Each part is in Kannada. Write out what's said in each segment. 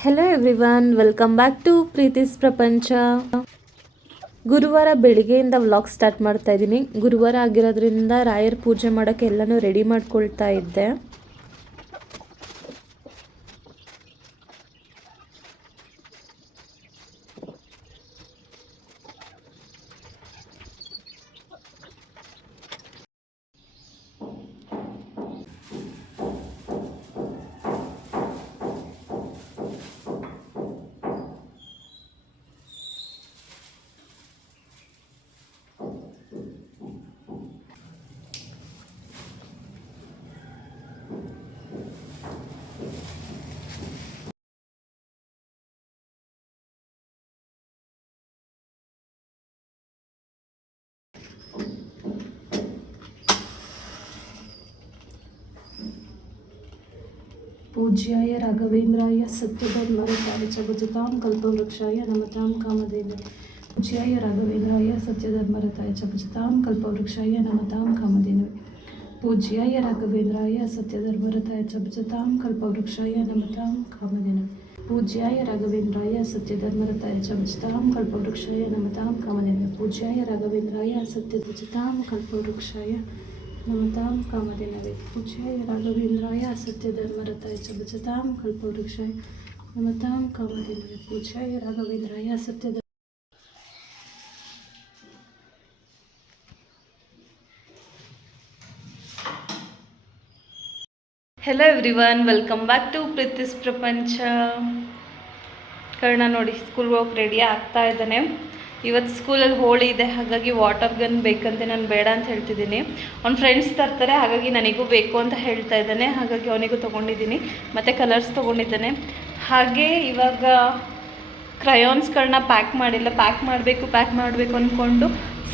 Hello everyone welcome back to Preethi's Prapancha ಗುರುವಾರ ಬೆಳಿಗ್ಗೆಯಿಂದ ವ್ಲಾಗ್ ಸ್ಟಾರ್ಟ್ ಮಾಡ್ತಾ ಇದ್ದೀನಿ. ಗುರುವಾರ ಆಗಿರೋದ್ರಿಂದ ರಾಯರ್ ಪೂಜೆ ಮಾಡೋಕ್ಕೆ ಎಲ್ಲನೂ ರೆಡಿ ಮಾಡ್ಕೊಳ್ತಾ ಇದ್ದೆ. पूज्याय राघवेन्द्राय सत्यधर्मरताय कल्पवृक्षाय नमतां कामधेनवे पूज्याय राघवेन्द्राय सत्यधर्मरताय च कल्पवृक्षाय नमतां कामधेनवे पूज्याय राघवेन्द्राय सत्यधर्मरताय च भजतां कल्पवृक्षाय नमतां कामधेनवे पूज्याय राघवेन्द्राय सत्यधर्मरताय च भजतां कल्पवृक्षाय नमतां कामधेनवे पूज्याय राघवेन्द्राय सत्यभजतां कल्पवृक्षाय नमतां कामधेनवे पूज्याय राघवेन्द्राय सत्यधर्मरताय च भजतां कल्पवृक्षाय नमतां कामधेनवे पूज्याय राघवेन्द्राय सत्यधर्म hello everyone welcome back to ಪ್ರೀತಿಸ್ Prapancha Karna ನೋಡಿ ಸ್ಕೂಲ್ಗೆ ಹೋಗಿ ರೆಡಿ ಆಗ್ತಾ ಇದ್ದಾನೆ ಇವತ್ತು ಸ್ಕೂಲಲ್ಲಿ ಹೋಳಿ ಇದೆ, ಹಾಗಾಗಿ ವಾಟರ್ ಗನ್ ಬೇಕಂತೆ ನಾನು ಬೇಡ ಅಂತ ಹೇಳ್ತಿದ್ದೀನಿ. ಅವ್ನ ಫ್ರೆಂಡ್ಸ್ ತರ್ತಾರೆ, ಹಾಗಾಗಿ ನನಗೂ ಬೇಕು ಅಂತ ಹೇಳ್ತಾ ಇದ್ದಾನೆ. ಹಾಗಾಗಿ ಅವನಿಗೂ ತೊಗೊಂಡಿದ್ದೀನಿ, ಮತ್ತು ಕಲರ್ಸ್ ತೊಗೊಂಡಿದ್ದಾನೆ. ಹಾಗೆ ಇವಾಗ ಕ್ರಯೋನ್ಸ್ಗಳನ್ನ ಪ್ಯಾಕ್ ಮಾಡಿಲ್ಲ ಪ್ಯಾಕ್ ಮಾಡಬೇಕು ಪ್ಯಾಕ್ ಮಾಡಬೇಕು ಅಂದ್ಕೊಂಡು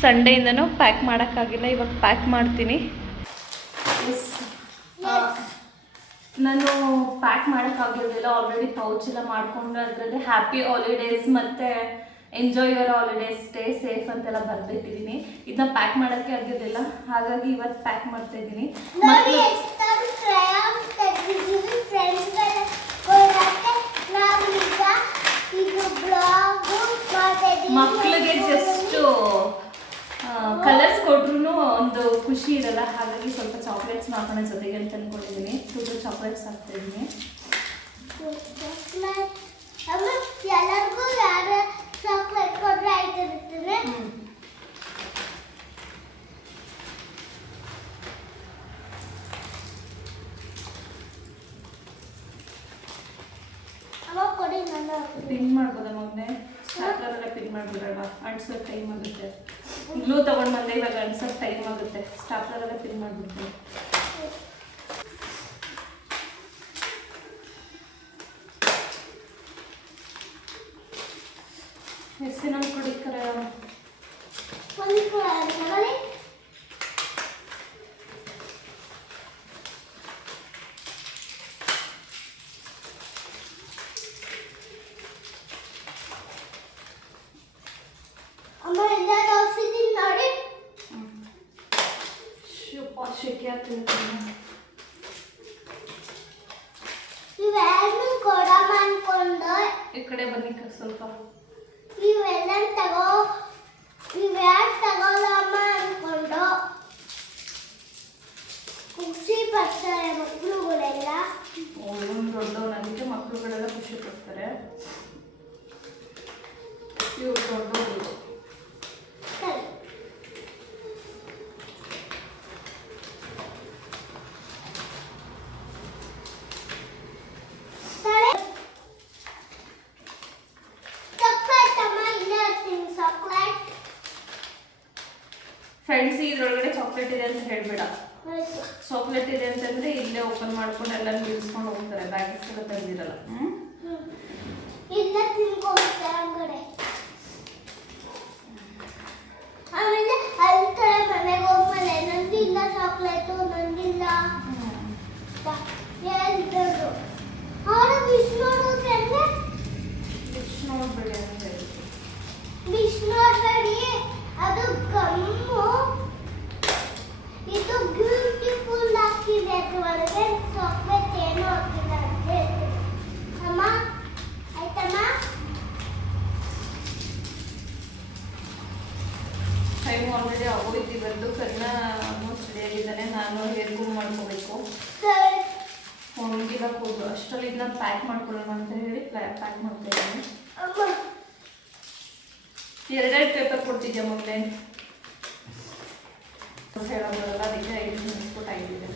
ಸಂಡೆಯಿಂದನೂ ಪ್ಯಾಕ್ ಮಾಡೋಕ್ಕಾಗಿಲ್ಲ, ಇವಾಗ ಪ್ಯಾಕ್ ಮಾಡ್ತೀನಿ. ನಾನು ಪ್ಯಾಕ್ ಮಾಡೋಕ್ಕಾಗಿರಲಿಲ್ಲ ಆಲ್ರೆಡಿ ಪೌಚ್ ಎಲ್ಲ ಮಾಡಿಕೊಂಡು ಅದರಲ್ಲಿ ಹ್ಯಾಪಿ ಹಾಲಿಡೇಸ್ ಮತ್ತು enjoy your holidays stay safe ಅಂತೆಲ್ಲ ಬರ್ದಿಟ್ಟಿದ್ದೀನಿ ಇದನ್ನ ಪ್ಯಾಕ್ ಮಾಡೋಕ್ಕೆ ಆಗಿರಲಿಲ್ಲ ಹಾಗಾಗಿ ಇವತ್ತು ಪ್ಯಾಕ್ ಮಾಡ್ತಾ ಇದ್ದೀನಿ ಮಕ್ಕಳಿಗೆ ಜಸ್ಟ್ ಕಲರ್ಸ್ ಕೊಟ್ರು ಒಂದು ಖುಷಿ ಇರಲ್ಲ. ಹಾಗಾಗಿ ಸ್ವಲ್ಪ ಚಾಕ್ಲೇಟ್ಸ್ ಮಾಡ್ಕೊಳ್ಳೋ ಜೊತೆಗೆ ಅಂತ ಅಂದ್ಕೊಂಡಿದ್ದೀನಿ ಟೂ ಟು ಚಾಕ್ಲೇಟ್ಸ್ ಹಾಕ್ತಾ ಇದ್ದೀನಿ ಎಲ್ಲರಿಗೂ ಯಾರ ಮಾಡ್ಬಿಡಲ್ವಾ ಟೈಮ್ ಆಗುತ್ತೆ. ಗ್ಲೂ ತಗೊಂಡು ಬಂದೆ ಇವಾಗ ಅಂಟ್ಸೋಕೆ ಟೈಮ್ ಆಗುತ್ತೆ. ಸ್ಟಾರ್ಟರೆಲ್ಲ ಫಿಲ್ ಮಾಡಿಬಿಡ್ತೀನಿ. ನಮ್ಮ ಕುಡಿಕರ ಖುಷಿ ಪಡ್ತಾರೆ ಮಕ್ಕಳುಗಳೆಲ್ಲ ದೊಡ್ಡವನಾಗಿದ್ದೆ ಮಕ್ಕಳುಗಳೆಲ್ಲ ಖುಷಿ ಪಡ್ತಾರೆ. ಇವ್ರು ದೊಡ್ಡವರು. ಹೋಗ್ತಾರೆ ಬ್ಯಾಗಿಸ್ ಎಲ್ಲ ಆಲ್ರೆಡಿ ಹೋಯ್ತಿ ಬಂದು ಕರ್ಣ ಆಲ್ಮೋಸ್ಟ್ ರೆಡಿ ಇದ್ದಾನೆ ನಾನು ಹೇರ್ ಗುಮ್ ಮಾಡ್ಕೋಬೇಕು. ಒಣಗಿಲ್ಲ ಕೂದು ಅಷ್ಟರಲ್ಲಿ ಇದನ್ನ ಪ್ಯಾಕ್ ಮಾಡ್ಕೊಳ್ಳೋಣ ಅಂತ ಹೇಳಿ ಪ್ಯಾಕ್ ಮಾಡ್ತಾ ಇದ್ದೀನಿ. ಎರಡೆರಡು ಪೇಪರ್ ಕೊಡ್ತಿದ್ದೆ ಮೊದಲೇ? ಹೇಳೋದಲ್ಲ ಅದಕ್ಕೆ ಐದು ನಿಮಿಸ್ಬಿಟ್ಟು ಆಗಿದ್ದೀನಿ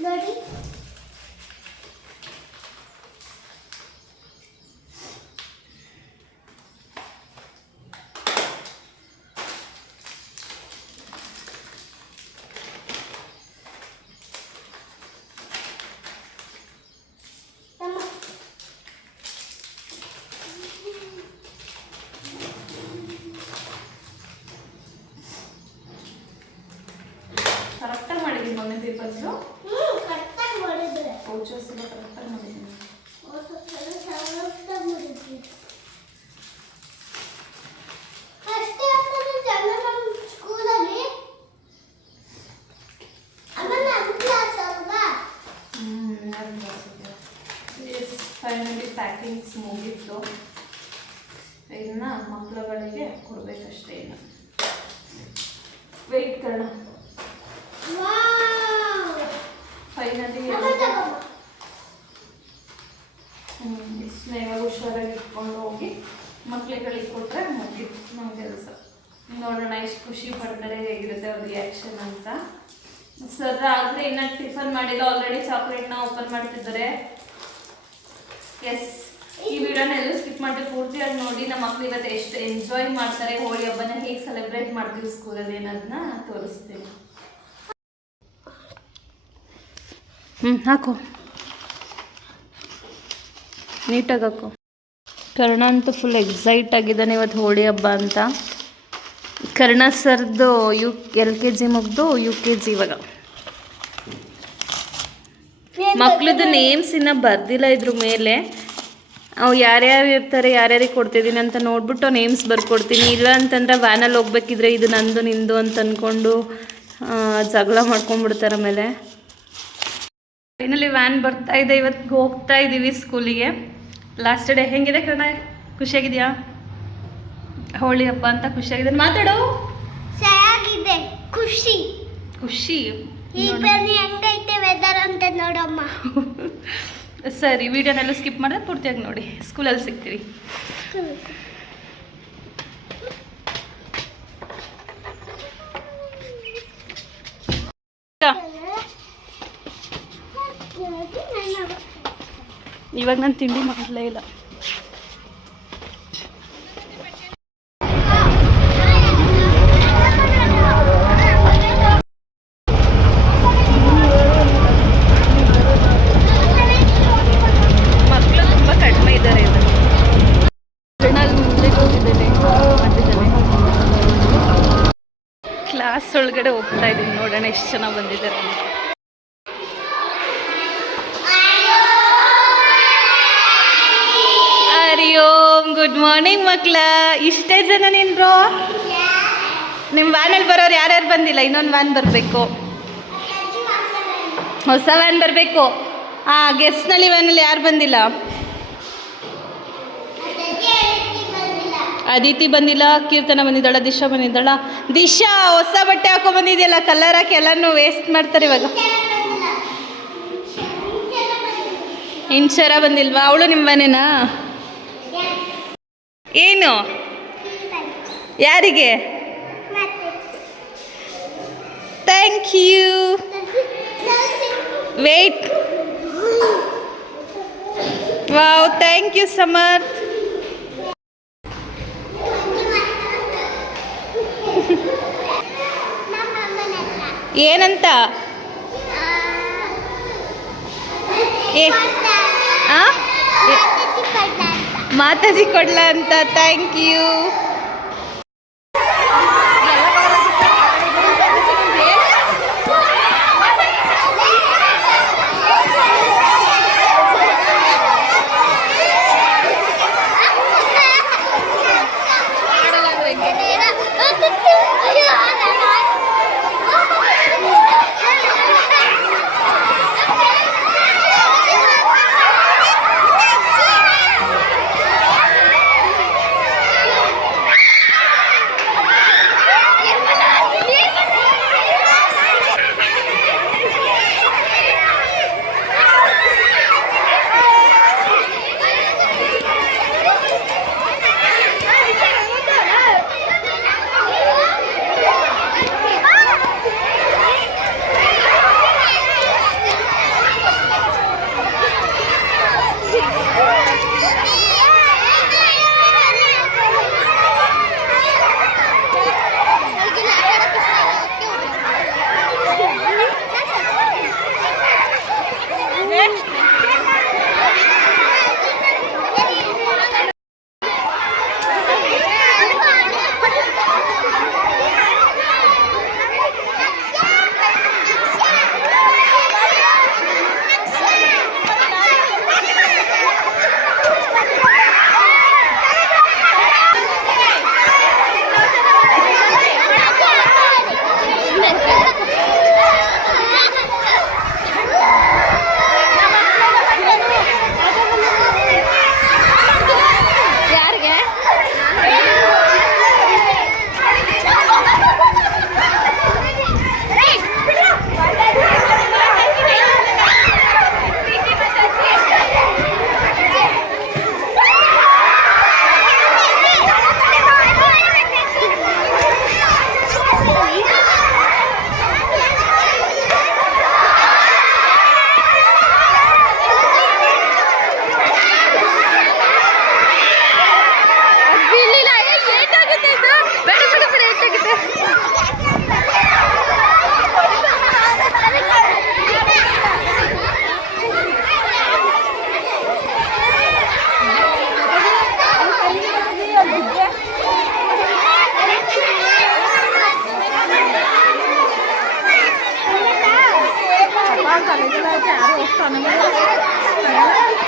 ನೋಡಿ. ಕರೆಕ್ಟಾಗಿ ಮಾಡಿದ್ದೀನಿ ಮೊನ್ನೆ ಪೇಪರ್ಸು ಹ್ಞೂ ಕರೆಕ್ಟಾಗಿ ಮಾಡಿದ್ರೆ ಪೌಚರ್ಸ್ ಎಲ್ಲ ಕರೆಕ್ಟಾಗಿ ಮಾಡಿದ್ದೀನಿ ಅಷ್ಟೇ ಆಗ್ತದೆ ಜನ ನಮ್ಮ ಸ್ಕೂಲಲ್ಲಿ ಆಮೇಲೆ ನನ್ನ ಕ್ಲಾಸ್ ಅಲ್ವಾ ಫೈನಲಿ ಪ್ಯಾಕಿಂಗ್ಸ್ ಮುಗೀತು ಇನ್ನು ಮಕ್ಕಳುಗಳಿಗೆ ಕೊಡಬೇಕಷ್ಟೇ ಇನ್ನು ವೆಯ್ಟ್ ಕಣ ವಾವ್ ಫೈನಲಿ ಅಮ್ಮ ತಗೊಮ್ಮ ಸ್ನೇಹ ಹುಷಾರಾಗಿ ಇಟ್ಕೊಂಡು ಹೋಗಿ ಮಕ್ಳುಗಳಿಗೆ ಕೊಟ್ಟರೆ ಮುಗಿತು ನಮ್ಮ ಕೆಲಸ ನೋಡೋಣ, ಎಷ್ಟು ಖುಷಿ ಪಡ್ತಾರೆ, ಹೇಗಿರುತ್ತೆ ಅವ್ರ ರಿಯಾಕ್ಷನ್ ಅಂತ. ಸರ್ ಆದರೆ ಇನ್ನ ಟಿಫನ್ ಮಾಡಿಲ್ಲ ಆಲ್ರೆಡಿ ಚಾಕ್ಲೇಟ್ನ ಓಪನ್ ಮಾಡ್ತಿದ್ದಾರೆ. ಎಸ್ ಈ ವಿಡಿಯೋನ ಎಲ್ಲೂ ಸ್ಕಿಪ್ ಮಾಡಿ ಪೂರ್ತಿಯಾಗಿ ನೋಡಿ, ನಮ್ಮ ಮಕ್ಳು ಇವತ್ತು ಎಷ್ಟು ಎಂಜಾಯ್ ಮಾಡ್ತಾರೆ, ಹೋಳಿ ಹಬ್ಬನ ಹೇಗೆ ಸೆಲೆಬ್ರೇಟ್ ಮಾಡ್ತೀವಿ ಸ್ಕೂಲಲ್ಲಿ ಅನ್ನೋದನ್ನ ತೋರಿಸ್ತೀನಿ. ಹ್ಞೂ ಹಾಕು. ನೀಟಾಗಿ ಹಾಕು. ಕರ್ಣ ಅಂತೂ ಫುಲ್ ಎಕ್ಸೈಟ್ ಆಗಿದ್ದಾನೆ ಇವತ್ತು ಹೋಳಿ ಹಬ್ಬ ಅಂತ. ಕರ್ಣ ಸರ್ದು ಯು ಎಲ್ ಕೆ ಜಿ ಮುಗ್ದು ಯು ಕೆ ಜಿ ಇವಾಗ. ಮಕ್ಳದ್ದು ನೇಮ್ಸ್ ಇನ್ನೂ ಬರ್ದಿಲ್ಲ ಇದ್ರ ಮೇಲೆ. ಅವು ಯಾರ್ಯಾರು ಇರ್ತಾರೆ ಯಾರ್ಯಾರಿಗೆ ಕೊಡ್ತಿದ್ದೀನಿ ಅಂತ ನೋಡ್ಬಿಟ್ಟು ನೇಮ್ಸ್ ಬರ್ಕೊಡ್ತೀನಿ. ಇಲ್ಲ ಅಂತಂದ್ರೆ ವ್ಯಾನಲ್ಲಿ ಹೋಗ್ಬೇಕಿದ್ರೆ ಇದು ನಂದು ನಿಂದು ಅಂತ ಅಂದ್ಕೊಂಡು ಜಗಳ ಮಾಡ್ಕೊಂಡ್ಬಿಡ್ತಾರೆ ಆಮೇಲೆ ಫೈನಲಿ ವ್ಯಾನ್ ಬರ್ತಾ ಇದೆ ಇವತ್ತು ಹೋಗ್ತಾ ಇದ್ದೀವಿ ಸ್ಕೂಲಿಗೆ ಲಾಸ್ಟ್ ಡೇ ಹೆಂಗಿದೆ ಕಣ? ಖುಷಿಯಾಗಿದೆಯಾ? ಹೋಳಿ ಹಬ್ಬ ಅಂತ ಖುಷಿಯಾಗಿದೆ. ಮಾತಾಡು. ಚೆನ್ನಾಗಿದೆ ಖುಷಿ. ಖುಷಿ. ಹೆಂಗೈತೆ ವೆದರ್ ಅಂತ ನೋಡಮ್ಮ. ಸರಿ ವಿಡಿಯೋನೆಲ್ಲ ಸ್ಕಿಪ್ ಮಾಡಿದ್ರೆ ಪೂರ್ತಿಯಾಗಿ ನೋಡಿ. ಸ್ಕೂಲಲ್ಲಿ ಸಿಗ್ತೀವಿ. ಇವಾಗ ನಾನು ತಿಂಡಿ ಮಾಡಲೇ ಇಲ್ಲ. ಕ್ಲಾಸ್ ಒಳಗಡೆ ಹೋಗ್ತಾ ಇದ್ದೀನಿ ನೋಡೋಣ ಎಷ್ಟು ಚೆನ್ನಾಗಿ ಬಂದಿದ್ದಾರೆ ಗುಡ್ ಮಾರ್ನಿಂಗ್ ಮಕ್ಳ. ಇಷ್ಟೇ ಜನ ನಿನ್ರು ನಿಮ್ಮ ವ್ಯಾನಲ್ಲಿ ಬರೋರು ಯಾರ್ಯಾರು ಬಂದಿಲ್ಲ? ಇನ್ನೊಂದು ವ್ಯಾನ್ ಬರಬೇಕು. ಹೊಸ ವ್ಯಾನ್ ಬರಬೇಕು. ಆ ಗೆಸ್ಟ್ನಲ್ಲಿ ವ್ಯಾನಲ್ಲಿ ಯಾರು ಬಂದಿಲ್ಲ? ಅದಿತಿ ಬಂದಿಲ್ಲ ಕೀರ್ತನ ಬಂದಿದ್ದಾಳ ದಿಶಾ ಬಂದಿದ್ದಾಳ. ದಿಶಾ ಹೊಸ ಬಟ್ಟೆ ಹಾಕೊ ಬಂದಿದೆಯಲ್ಲ ಕಲರ್ ಹಾಕಿ ಎಲ್ಲನೂ ವೇಸ್ಟ್ ಮಾಡ್ತಾರೆ ಇವಾಗ. ಇಂಚರ ಬಂದಿಲ್ವಾ? ಅವಳು ನಿಮ್ಮ ಮನೆನಾ ಏನು? ಯಾರಿಗೆ? Thank you wait wow thank you Samarth ಏನಂತ? ಏ ಆ? ಮಾತಾಜಿ ಕೊಡ್ಲಾ ಅಂತ ಥ್ಯಾಂಕ್ ಯು 我面了个老师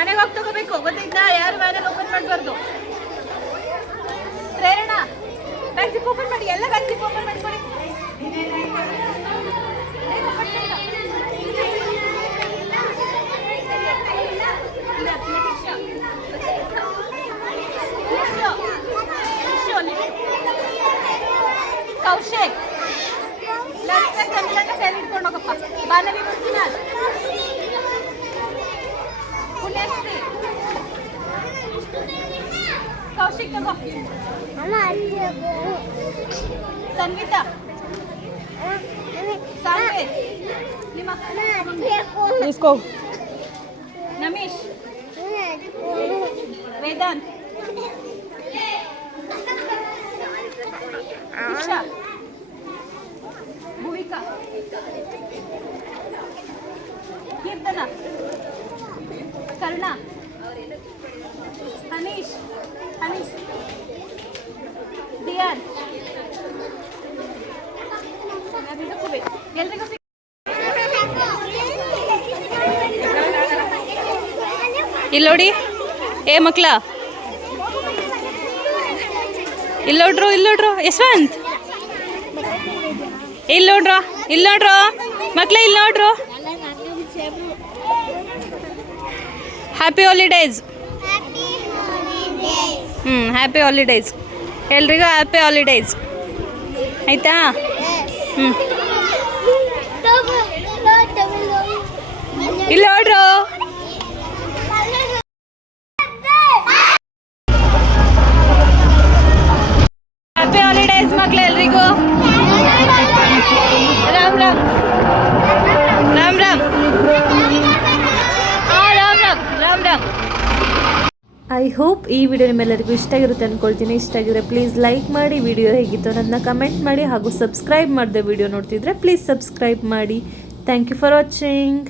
ಮನೆಗೆ ಹೋಗಿ ತಗೋಬೇಕು ಗೊತ್ತಿದ್ದ ಯಾರು ಮನೇಲಿ ಓಪನ್ ಮಾಡಬಾರ್ದು ಪ್ರೇರಣ ಬ್ಯಾಗ್ ಜಿಪ್ ಓಪನ್ ಮಾಡಿ ಎಲ್ಲ ಬ್ಯಾಗ್ ಜಿಪ್ ಓಪನ್ ಮಾಡಿ ಕೊಡಿ ಕೌಶಿಕ್ ಲೆಫ್ಟ್ ಕನ್ನಡ ಕೈ ಇಟ್ಕೊಂಡು ಹೋಗಪ್ಪ ಬಾನವಿ ಮುಸ್ತಿನಾಥ್ Kaushik kenapa? Mama ada guru. Sanwita. Sanwit. Lima. Let's go. Namish. Vedan. Isha. Bhuvika. Kirtana. Karna. ಹನೀಶ್ ಹನೀಶ್. Diyan. ಎಲ್ರಿಗೂ ಸಿಗ್ ಇಲ್ಲಿ ನೋಡಿ. ಏ ಮಕ್ಳ. ಇಲ್ಲಿ ನೋಡ್ರು ಇಲ್ಲಿ ನೋಡ್ರು. ಯಶವಂತ್. ಇಲ್ಲಿ ನೋಡ್ರ, ಇಲ್ಲಿ ನೋಡ್ರು. ಮಕ್ಳ, ಇಲ್ಲಿ ಹ್ಯಾಪಿ ಹಾಲಿಡೇಸ್ ಹ್ಞೂ ಹ್ಯಾಪಿ ಹಾಲಿಡೇಸ್ ಎಲ್ರಿಗೂ ಹ್ಯಾಪಿ ಹಾಲಿಡೇಸ್ ಆಯಿತಾ ಹ್ಞೂ ಇಲ್ಲಿ ನೋಡ್ರು ಈ ವಿಡಿಯೋ ನಿಮ್ಮೆಲ್ಲರಿಗೂ ಇಷ್ಟ ಆಗಿರುತ್ತೆ ಅಂದ್ಕೊಳ್ತೀನಿ ಇಷ್ಟ ಆಗಿದ್ರೆ ಪ್ಲೀಸ್ ಲೈಕ್ ಮಾಡಿ. ವಿಡಿಯೋ ಹೇಗಿತ್ತು ನನ್ನ ಕಮೆಂಟ್ ಮಾಡಿ ಹಾಗೂ ಸಬ್ಸ್ಕ್ರೈಬ್ ಮಾಡಿದೆ ವಿಡಿಯೋ ನೋಡ್ತಿದ್ರೆ ಪ್ಲೀಸ್ ಸಬ್ಸ್ಕ್ರೈಬ್ ಮಾಡಿ. Thank you for watching